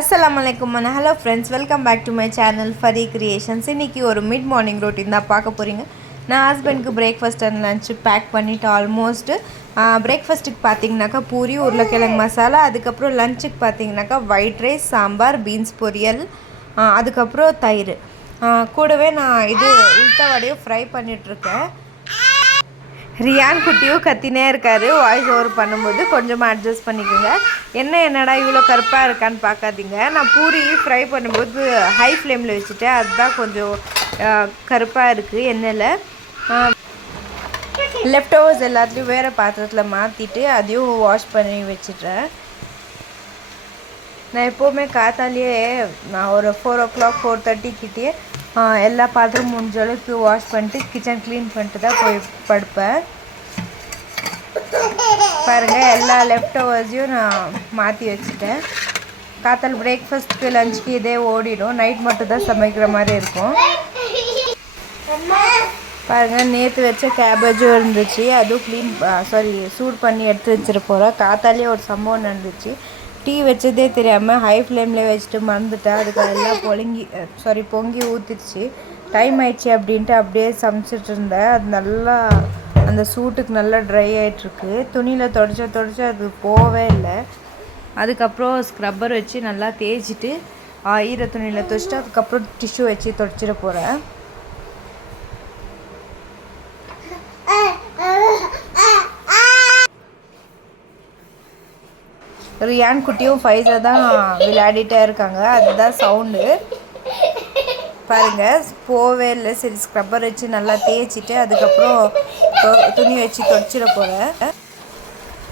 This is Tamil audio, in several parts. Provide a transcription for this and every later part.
Assalamualaikum and hello friends, welcome back to my channel FaRiCreations. இன்னைக்கு ஒரு மிட் மார்னிங் ரொட்டீன் தான் பார்க்க போறீங்க. நான் ஹஸ்பண்டுக்கு பிரேக்ஃபாஸ்ட் அண்ட் லஞ்ச் பேக் பண்ணிட்டு ஆல்மோஸ்ட் பிரேக்ஃபாஸ்ட்டுக்கு பார்த்தீங்கன்னாக்கா பூரி உருளைக்கிழங்கு மசாலா, அதுக்கப்புறம் லஞ்சுக்கு பார்த்தீங்கன்னாக்கா ஒயிட் ரைஸ் சாம்பார் பீன்ஸ் பொரியல், அதுக்கப்புறம் தயிர், கூடவே நான் இது உளுத்த வடையும் ஃப்ரை பண்ணிகிட்ருக்கேன். ரியான் குட்டியும் கத்தினே இருக்காரு. வாய்ஸ் ஓவர் பண்ணும்போது கொஞ்சமாக அட்ஜஸ்ட் பண்ணிக்கோங்க. என்னடா இவ்வளோ கருப்பாக இருக்கான்னு பார்க்காதீங்க. நான் பூரி ஃப்ரை பண்ணும்போது ஹை ஃப்ளேமில் வச்சுட்டேன், அதுதான் கொஞ்சம் கருப்பாக இருக்குது எண்ணெயில். லெஃப்ட் ஓவர்ஸ் எல்லாத்துலேயும் வேறு பாத்திரத்தில் மாற்றிட்டு அதையும் வாஷ் பண்ணி வச்சிட்றேன். நான் எப்போவுமே காத்தாலேயே நான் ஒரு 4 o'clock 4:30 கிட்டே எல்லா பாத்திரமும் முடிஞ்ச அளவுக்கு வாஷ் பண்ணிட்டு கிச்சன் க்ளீன் பண்ணிட்டு தான் போய் படுப்பேன். பாருங்கள், எல்லா லெஃப்ட் ஓவர்ஸையும் நான் மாற்றி வச்சுட்டேன். காத்தால் பிரேக்ஃபாஸ்ட்டுக்கு லஞ்சுக்கு இதே ஓடிடும், நைட் மட்டும் தான் சமைக்கிற மாதிரி இருக்கும். பாருங்கள், நேற்று வச்ச கேபேஜும் இருந்துச்சு, அதுவும் சூடு பண்ணி எடுத்து வச்சுட்டு போகிறேன். காத்தாலே ஒரு சம்பவம் நடந்துச்சு. டீ வச்சதே தெரியாமல் ஹை ஃப்ளேமில் வச்சுட்டு மறந்துட்டேன். அதுக்கு எல்லாம் பொங்கி ஊற்றிடுச்சு. டைம் ஆயிடுச்சு அப்படின்ட்டு அப்படியே சமைச்சிட்டு இருந்தேன். அது நல்லா அந்த சூட்டுக்கு நல்லா ட்ரை ஆகிட்டுருக்கு. துணியில் தொடச்சா அது போகவே இல்லை. அதுக்கப்புறம் ஸ்க்ரப்பர் வச்சு நல்லா தேய்ச்சிட்டு ஈர துணியில் துவச்சிட்டு அதுக்கப்புறம் டிஷ்யூ வச்சு தொடச்சிட போகிறேன். ரியான் குட்டியும் ஃபைஸை தான் விளையாடிட்டே இருக்காங்க, அதுதான் சவுண்டு. பாருங்கள், போவே இல்லை. சரி, ஸ்க்ரப்பர் வச்சு நல்லா தேய்ச்சிட்டு அதுக்கப்புறம் துணி வச்சு தொடச்சிட போகிறேன்.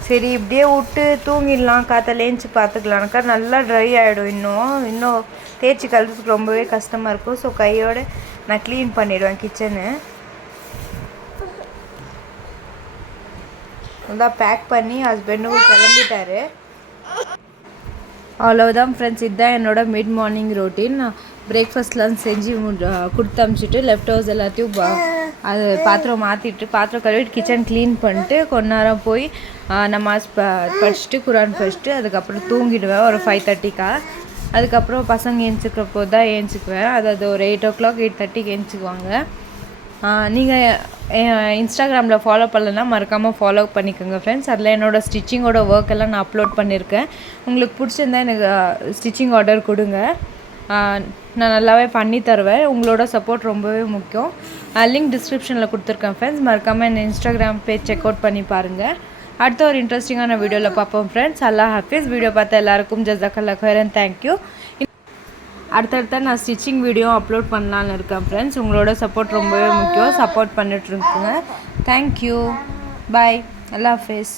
சரி, இப்படியே விட்டு தூங்கிடலாம், காற்றால் ஏஞ்சி பார்த்துக்கலாம்க்கா. நல்லா ட்ரை ஆகிடும். இன்னும் தேய்ச்சி கழுவுறதுக்கு ரொம்பவே கஷ்டமாக இருக்கும். ஸோ கையோடு நான் க்ளீன் பண்ணிவிடுவேன் கிச்சனு. நல்லா பேக் பண்ணி ஹஸ்பண்டும் கிளம்பிட்டாரு. அவ்வளோதான் ஃப்ரெண்ட்ஸ், இதுதான் என்னோடய மிட் மார்னிங் ரொட்டீன். நான் பிரேக்ஃபாஸ்ட்லாம் செஞ்சு கொடுத்து அனுப்பிச்சிட்டு லெஃப்ட் ஓவர்ஸ் எல்லாத்தையும் அது பாத்திரம் மாற்றிட்டு பாத்திரம் கழுவிட்டு கிச்சன் க்ளீன் பண்ணிட்டு கொஞ்ச நேரம் போய் நமாஸ் படிச்சுட்டு குரான் படிச்சுட்டு அதுக்கப்புறம் தூங்கிடுவேன் ஒரு 5:30. அதுக்கப்புறம் பசங்க ஏஞ்சிக்கிறப்போ தான் ஏஞ்சிக்குவேன். அதாவது ஒரு 8 o'clock 8:30 ஏஞ்சிக்குவாங்க. நீங்கள் இன்ஸ்டாகிராமில் ஃபாலோ பண்ணலன்னா மறக்காமல் ஃபாலோ பண்ணிக்கோங்க ஃப்ரெண்ட்ஸ். அதில் என்னோடய ஸ்டிச்சிங்கோட ஒர்க் எல்லாம் நான் அப்லோட் பண்ணியிருக்கேன். உங்களுக்கு பிடிச்சிருந்தா எனக்கு ஸ்டிச்சிங் ஆர்டர் கொடுங்க, நான் நல்லாவே பண்ணி தருவேன். உங்களோட சப்போர்ட் ரொம்பவே முக்கியம். லிங்க் டிஸ்கிரிப்ஷனில் கொடுத்துருக்கேன் ஃப்ரெண்ட்ஸ். மறக்காமல் என் இன்ஸ்டாகிராம் பேஜ் செக் அவுட் பண்ணி பாருங்கள். அடுத்த ஒரு இன்ட்ரெஸ்டிங்கான வீடியோவில் பார்ப்போம் ஃப்ரெண்ட்ஸ். அல்லாஹ் ஹாஃபிஸ். வீடியோ பார்த்த எல்லாருக்கும் ஜஸாக்கல்லாஹு ஹைரன், தேங்க்யூ. அடுத்தடுத்த நான் ஸ்டிச்சிங் வீடியோ அப்லோட் பண்ணலான்னு இருக்கேன் ஃப்ரெண்ட்ஸ். உங்களோட சப்போர்ட் ரொம்பவே முக்கியம். சப்போர்ட் பண்ணிட்டுருக்குங்க. தேங்க்யூ, பாய், அல்லாஹ் ஹாஃபிஸ்.